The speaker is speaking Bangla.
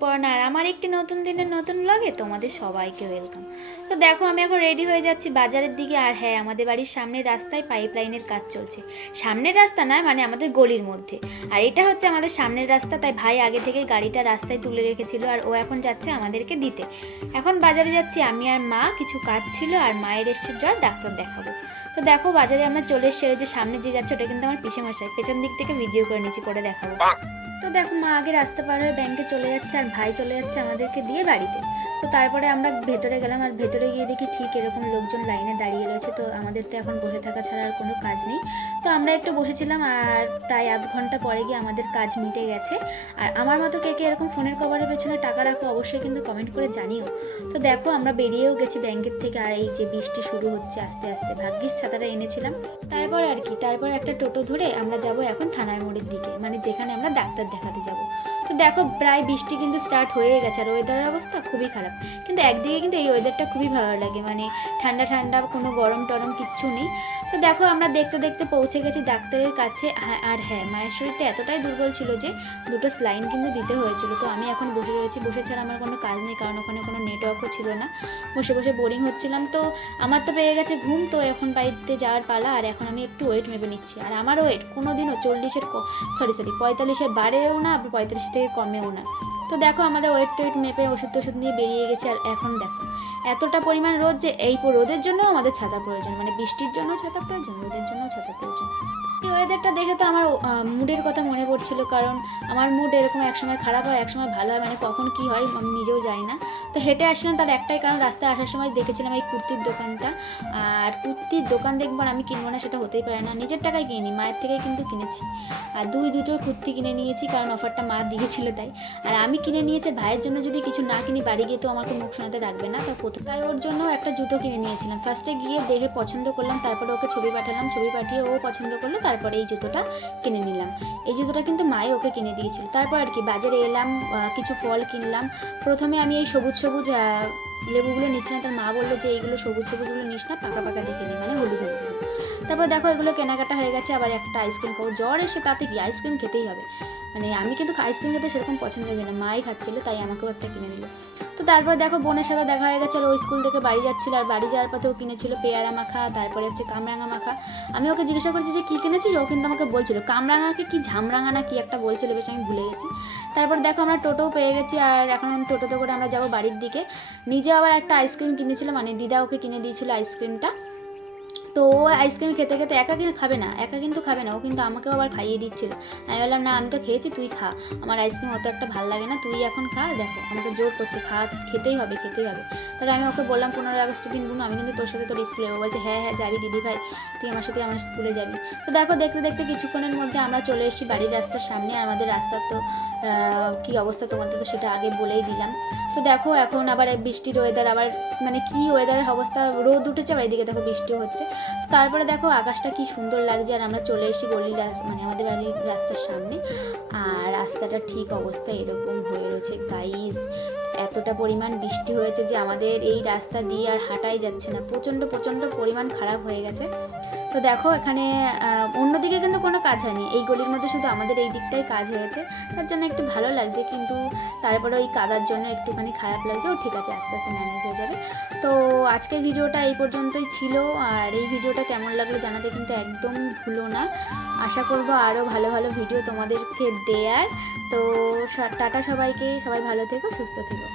ঋতুপর্ণা আর আমার একটি নতুন দিনের নতুন ব্লগে তোমাদের সবাইকে ওয়েলকাম। তো দেখো আমি এখন রেডি হয়ে যাচ্ছি বাজারের দিকে। আর হ্যাঁ, আমাদের বাড়ির সামনের রাস্তায় পাইপলাইনের কাজ চলছে। সামনের রাস্তা নয়, মানে আমাদের গলির মধ্যে। আর এটা হচ্ছে আমাদের সামনের রাস্তা, তাই ভাই আগে থেকে গাড়িটা রাস্তায় তুলে রেখেছিল আর ও এখন যাচ্ছে আমাদেরকে দিতে। এখন বাজারে যাচ্ছি আমি আর মা, কিছু কাজ ছিল আর মায়ের এসছে জ্বর, ডাক্তার দেখাবো। তো দেখো বাজারে আমরা চলে এসেছি, যে সামনে যে যাচ্ছে ওটা কিন্তু আমার পিসেমশাই, পেছন দিক থেকে ভিডিও করে নিচে করে দেখাবো। তো দেখো মা আগে রাস্তা পার হয়ে ব্যাংকে চলে যাচ্ছে আর ভাই চলে যাচ্ছে আমাদেরকে দিয়ে বাড়িতে। তো তারপরে আমরা ভেতরে গেলাম আর ভেতরে গিয়ে দেখি ঠিক এরকম লোকজন লাইনে দাঁড়িয়ে রয়েছে। তো আমাদের তো এখন বসে থাকা ছাড়া আর কোনো কাজ নেই। তো আমরা একটু বসেছিলাম আর প্রায় আধ ঘন্টা পরে গিয়ে আমাদের কাজ মিটে গেছে। আর আমার মতো কে কে এরকম ফোনের কভারের পেছনে টাকা রাখো অবশ্যই কিন্তু কমেন্ট করে জানিও। তো দেখো আমরা বেরিয়েও গেছি ব্যাংকের থেকে, আর এই যে বৃষ্টি শুরু হচ্ছে আস্তে আস্তে, ভাগ্যিস ছাতাটা এনেছিলাম। তারপর আর কি, তারপর একটা টোটো ধরে আমরা যাব এখন থানার মোড়ের দিকে, মানে যেখানে আমরা ডাক্তার দেখাতে যাব। তো দেখো প্রায় বৃষ্টি কিন্তু স্টার্ট হয়ে গেছে আর ওয়েদারের অবস্থা খুবই খারাপ। কিন্তু একদিকে কিন্তু এই ওয়েদারটা খুবই ভালো লাগে, মানে ঠান্ডা ঠান্ডা, কোনো গরম টরম কিচ্ছু নেই। তো দেখো আমরা দেখতে দেখতে পৌঁছে গেছি ডাক্তারের কাছে। আর হ্যাঁ, মায়ের শরীরটা এতটাই দুর্বল ছিল যে দুটো স্লাইন কিন্তু দিতে হয়েছিল। তো আমি এখন বসে রয়েছি, বসে ছাড়া আমার কোনো কাজ নেই, কারণ ওখানে কোনো নেটওয়ার্কও ছিল না। বসে বসে বোরিং হচ্ছিলাম। তো আমার তো পেয়ে গেছে ঘুম, তো এখন বাড়িতে যাওয়ার পালা। আর এখন আমি একটু ওয়েট মেপে নিচ্ছি। আর আমার ওয়েট কোনো দিনও 45-এর বাড়েও না, 45 থেকে কমেও না। তো দেখো আমাদের ওয়েট মেপে ওষুধ নিয়ে বেরিয়ে গেছে। আর এখন দেখো এতটা পরিমাণ রোদ যে এই রোদের জন্য আমাদের ছাতা প্রয়োজন, মানে বৃষ্টির জন্য ছাতা প্রয়োজন, রোদের জন্য ছাতা প্রয়োজন। এই ওয়েদারটা দেখে তো আমার মুডের কথা মনে পড়ছিল, কারণ আমার মুড এরকম একসময় খারাপ হয় একসময় ভালো হয়, মানে কখন কি হয় আমি নিজেও জানি না। তো হেঁটে আসলাম, তার একটাই কারণ, রাস্তায় আসার সময় দেখেছিলাম এই কুর্তির দোকানটা। আর কুর্তির দোকান দেখবো আর আমি কিনবো না, সেটা হতেই পারে না। নিজের টাকায় কিনি, মায়ের থেকে কিন্তু কিনেছি। আর দুটো কুর্তি কিনে নিয়েছি, কারণ অফারটা মা দিয়েছিল তাই। আর আমি কিনে নিয়েছি ভাইয়ের জন্য, যদি কিছু না কিনি বাড়ি গিয়ে তো আমাকে মুখ শোনাতে রাখবে না, তাই ওর জন্য একটা জুতো কিনে নিয়েছিলাম। ফার্স্টে গিয়ে দেখে পছন্দ করলাম, তারপরে ওকে ছবি পাঠালাম, ছবি পাঠিয়ে ও পছন্দ করলো, তারপরে এই জুতোটা কিনে নিলাম। এই জুতোটা কিন্তু মাই ওকে কিনে দিয়েছিল। তারপর আর কি বাজারে এলাম, কিছু ফল কিনলাম। প্রথমে আমি এই সবুজ লেবুগুলো নিচ্ছি না, তার মা বললো যে এইগুলো সবুজগুলো নিস না, পাকা পাকা দেখে নিই, মানে হলুদ। তারপর দেখো এগুলো কেনাকাটা হয়ে গেছে। আবার একটা আইসক্রিম খাবো, জ্বর এসে তাতে কি আইসক্রিম খেতেই হবে। মানে আমি কিন্তু আইসক্রিম খেতে সেরকম পছন্দ করি না, মাই খাচ্ছিল তাই আমাকেও একটা কিনে দিল। তো তারপর দেখো বোনের সাথে দেখা হয়ে গেছে, আর ওই স্কুল থেকে বাড়ি যাচ্ছিল, আর বাড়ি যাওয়ার পথেও কিনেছিল পেয়ারা মাখা, তারপরে হচ্ছে কামরাঙা মাখা। আমি ওকে জিজ্ঞাসা করছি যে কী কিনেছিল, ও কিন্তু আমাকে বলছিল কামরাঙাকে কি ঝামরাঙা না কি একটা বলছিল, বেশ আমি ভুলে গেছি। তারপর দেখো আমরা টোটোও পেয়ে গেছি, আর এখন টোটোতে করে আমরা যাবো বাড়ির দিকে। নিজে আবার একটা আইসক্রিম কিনেছিল, মানে দিদা ওকে কিনে দিয়েছিল আইসক্রিমটা। তো ও আইসক্রিম খেতে খেতে একা কিন্তু খাবে না, ও কিন্তু আমাকেও আবার খাইয়ে দিচ্ছিল। আমি বললাম না, আমি তো খেয়েছি, তুই খা, আমার আইসক্রিম অত একটা ভালো লাগে না, তুই এখন খা। দেখো আমাকে জোর করছে, খেতেই হবে। তাহলে আমি ওকে বললাম 15 আগস্টের দিন বোন আমি কিন্তু তোর সাথে তোর স্কুলে যাবো। বলছে হ্যাঁ যাবি দিদি ভাই, তুই আমার সাথে আমার স্কুলে যাবি। তো দেখো দেখতে দেখতে কিছুক্ষণের মধ্যে আমরা চলে এসেছি বাড়ির রাস্তার সামনে। আর আমাদের রাস্তার তো কী অবস্থা তোমাদের তো সেটা আগে বলেই দিলাম। তো দেখো এখন আবার বৃষ্টির ওয়েদার, আবার মানে কি ওয়েদারের অবস্থা, রোদ উঠেছে আবার এদিকে দেখো বৃষ্টিও হচ্ছে। তারপরে দেখো আকাশটা কি সুন্দর লাগছে। আর আমরা চলে এসেছি মানে আমাদের বাড়ির রাস্তার সামনে। আর রাস্তাটা ঠিক অবস্থা এরকম হয়ে রয়েছে গাইস, এতটা পরিমাণ বৃষ্টি হয়েছে যে আমাদের এই রাস্তা দিয়ে আর হাঁটাই যাচ্ছে না, প্রচণ্ড পরিমাণ খারাপ হয়ে গেছে। তো দেখো এখানে অন্যদিকে কিন্তু কোনো কাজ হয়নি, এই গলির মধ্যে শুধু আমাদের এই দিকটাই কাজ হয়েছে, তার জন্য একটু ভালো লাগছে। কিন্তু তারপরে ওই কাদার জন্য একটুখানি খারাপ লাগছে। ও ঠিক আছে, আস্তে আস্তে ম্যানেজ হয়ে যাবে। তো আজকের ভিডিওটা এই পর্যন্তই ছিল। আর এই ভিডিওটা কেমন লাগলো জানাতে কিন্তু একদম ভুলো না। আশা করবো আরও ভালো ভালো ভিডিও তোমাদেরকে দেয়ার। তো টাটা সবাইকে, সবাই ভালো থেকো, সুস্থ থেকো।